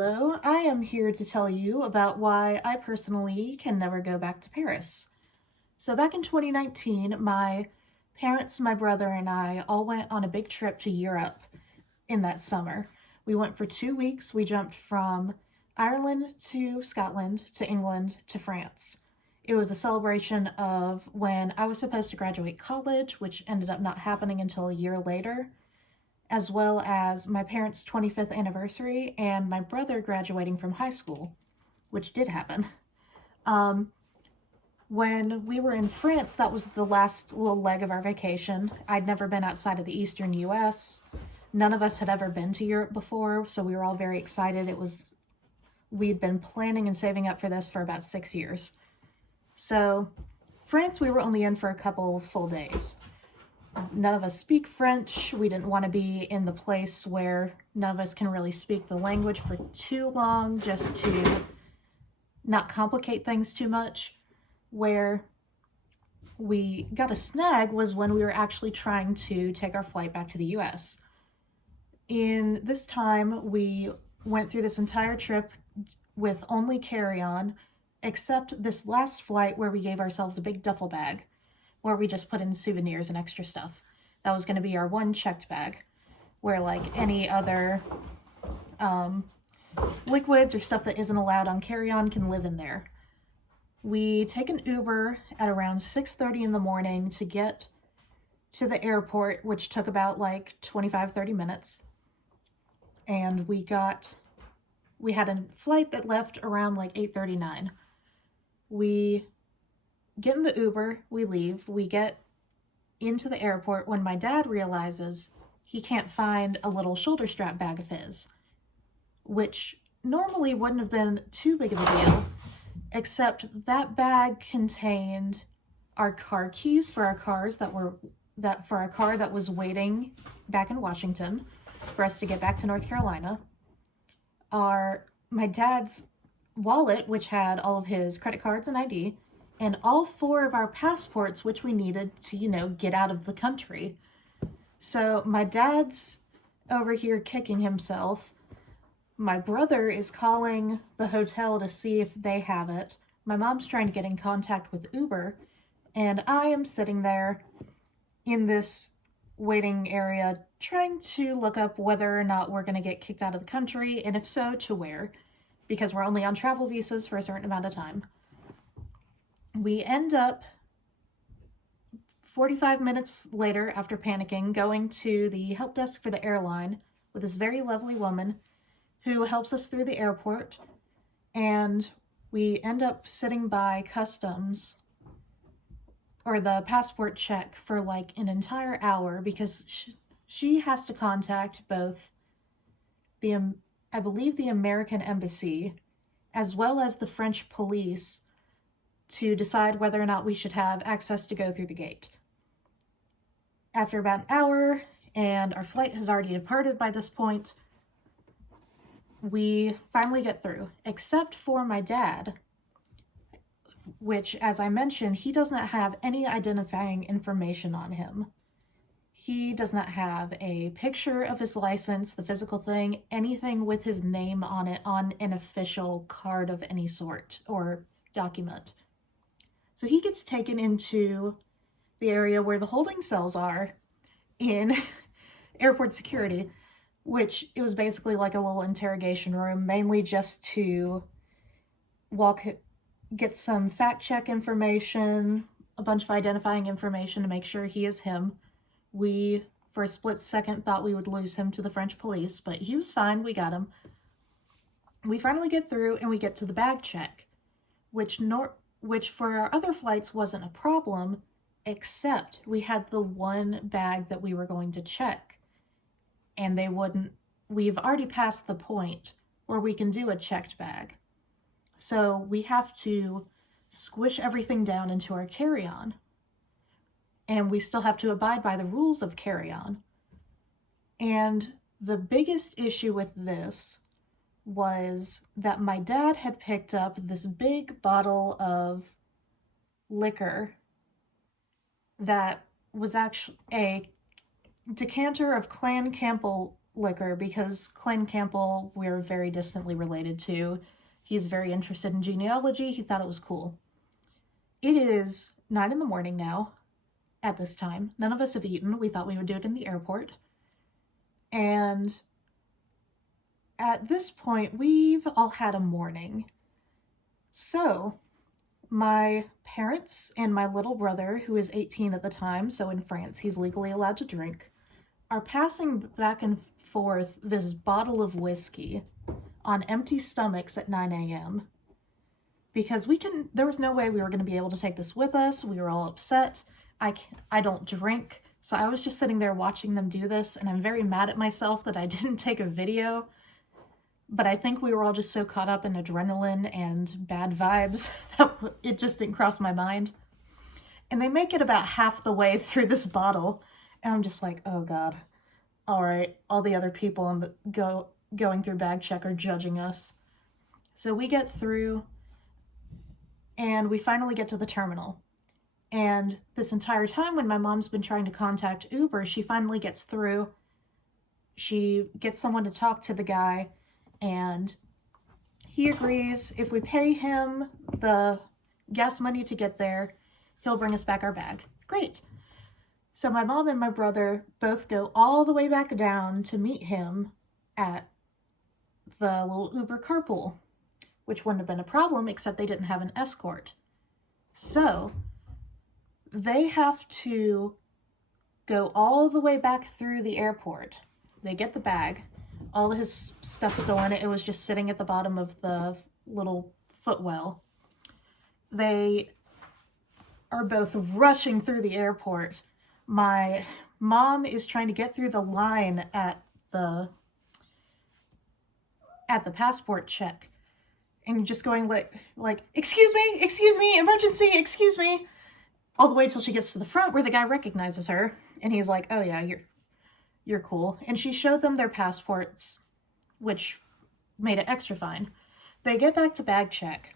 Hello, I am here to tell you about why I personally can never go back to Paris. So back in 2019, my parents, my brother, and I all went on a big trip to Europe in that summer. We went for 2 weeks. We jumped from Ireland to Scotland to England to France. It was a celebration of when I was supposed to graduate college, which ended up not happening until a year later, as well as my parents' 25th anniversary and my brother graduating from high school, which did happen. Um, when we were in France, that was the last little leg of our vacation. I'd never been outside of the eastern US. None of us had ever been to Europe before, so we were all very excited. We'd been planning and saving up for this for about 6 years. So, France, we were only in for a couple full days. None of us speak French. We didn't want to be in the place where none of us can really speak the language for too long, just to not complicate things too much. Where we got a snag was when we were actually trying to take our flight back to the US. In this time, we went through this entire trip with only carry-on, except this last flight where we gave ourselves a big duffel bag where we just put in souvenirs and extra stuff. That was going to be our one checked bag, where like any other liquids or stuff that isn't allowed on carry-on can live in there. We take an Uber at around 6:30 in the morning to get to the airport, which took about like 25-30 minutes. And we had a flight that left around like 8:39. We get in the Uber, we leave, we get into the airport when my dad realizes he can't find a little shoulder strap bag of his, which normally wouldn't have been too big of a deal, except that bag contained our car keys for our car that was waiting back in Washington for us to get back to North Carolina. My dad's wallet, which had all of his credit cards and ID, and all 4 of our passports, which we needed to, get out of the country. So my dad's over here kicking himself. My brother is calling the hotel to see if they have it. My mom's trying to get in contact with Uber. And I am sitting there in this waiting area trying to look up whether or not we're going to get kicked out of the country, and if so, to where, because we're only on travel visas for a certain amount of time. We end up 45 minutes later, after panicking, going to the help desk for the airline with this very lovely woman who helps us through the airport, and we end up sitting by customs or the passport check for like an entire hour because she has to contact both I believe the American embassy as well as the French police to decide whether or not we should have access to go through the gate. After about an hour, and our flight has already departed by this point, we finally get through, except for my dad, which, as I mentioned, he does not have any identifying information on him. He does not have a picture of his license, the physical thing, anything with his name on it on an official card of any sort or document. So he gets taken into the area where the holding cells are in airport security, which it was basically like a little interrogation room, mainly just to get some fact check information, a bunch of identifying information to make sure he is him. We, for a split second, thought we would lose him to the French police, but he was fine. We got him. We finally get through and we get to the bag check, which for our other flights wasn't a problem, except we had the one bag that we were going to check, and we've already passed the point where we can do a checked bag. So we have to squish everything down into our carry-on, and we still have to abide by the rules of carry-on. And the biggest issue with this was that my dad had picked up this big bottle of liquor that was actually a decanter of Clan Campbell liquor because Clan Campbell we're very distantly related to. He's very interested in genealogy. He thought it was cool. It is 9 in the morning now at this time. None of us have eaten. We thought we would do it in the airport. And at this point, we've all had a morning. So my parents and my little brother, who is 18 at the time, so in France he's legally allowed to drink, are passing back and forth this bottle of whiskey on empty stomachs at 9 a.m. because there was no way we were going to be able to take this with us. We were all upset. I don't drink, so I was just sitting there watching them do this, and I'm very mad at myself that I didn't take a video. But I think we were all just so caught up in adrenaline and bad vibes that it just didn't cross my mind. And they make it about half the way through this bottle, and I'm just like, oh God. All right, all the other people going through bag check are judging us. So we get through, and we finally get to the terminal. And this entire time when my mom's been trying to contact Uber, she finally gets through. She gets someone to talk to the guy, and he agrees if we pay him the gas money to get there, he'll bring us back our bag. Great. So my mom and my brother both go all the way back down to meet him at the little Uber carpool, which wouldn't have been a problem except they didn't have an escort. So they have to go all the way back through the airport. They get the bag. All of his stuff still in it. It was just sitting at the bottom of the little footwell. They are both rushing through the airport. My mom is trying to get through the line at the passport check and just going like excuse me, emergency, excuse me, all the way till she gets to the front where the guy recognizes her, and he's like, oh yeah, you're cool. And she showed them their passports, which made it extra fine. They get back to bag check,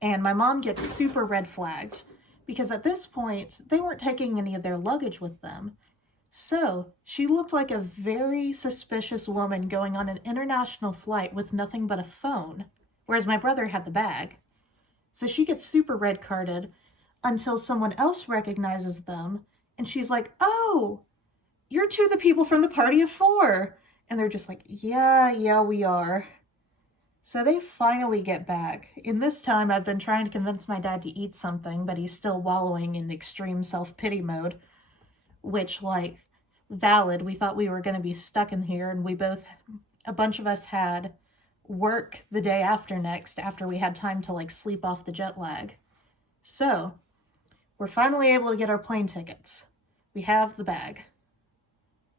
and my mom gets super red flagged because at this point, they weren't taking any of their luggage with them. So she looked like a very suspicious woman going on an international flight with nothing but a phone, whereas my brother had the bag. So she gets super red carded until someone else recognizes them, and she's like, oh, you're two of the people from the party of four. And they're just like, yeah, we are. So they finally get back. In this time, I've been trying to convince my dad to eat something, but he's still wallowing in extreme self-pity mode, which, like, valid. We thought we were going to be stuck in here, and a bunch of us had work the day after next, after we had time to, like, sleep off the jet lag. So we're finally able to get our plane tickets. We have the bag.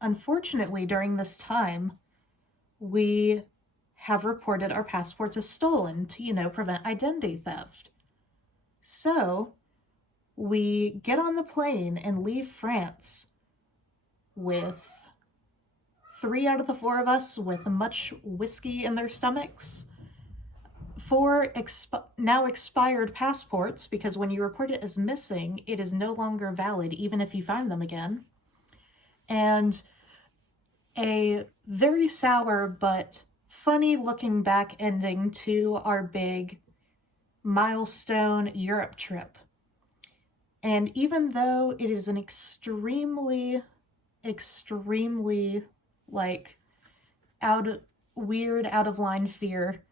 Unfortunately, during this time, we have reported our passports as stolen to, prevent identity theft. So we get on the plane and leave France with 3 out of the 4 of us with much whiskey in their stomachs, 4 now expired passports, because when you report it as missing, it is no longer valid even if you find them again, and a very sour but funny looking back ending to our big milestone Europe trip. And even though it is an extremely like out of line fear,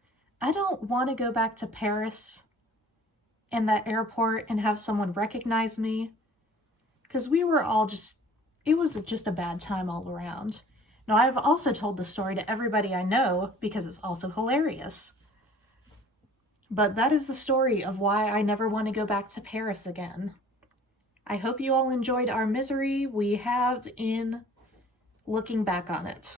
I don't want to go back to Paris in that airport and have someone recognize me, because it was just a bad time all around. Now, I've also told the story to everybody I know because it's also hilarious. But that is the story of why I never want to go back to Paris again. I hope you all enjoyed our misery we have in looking back on it.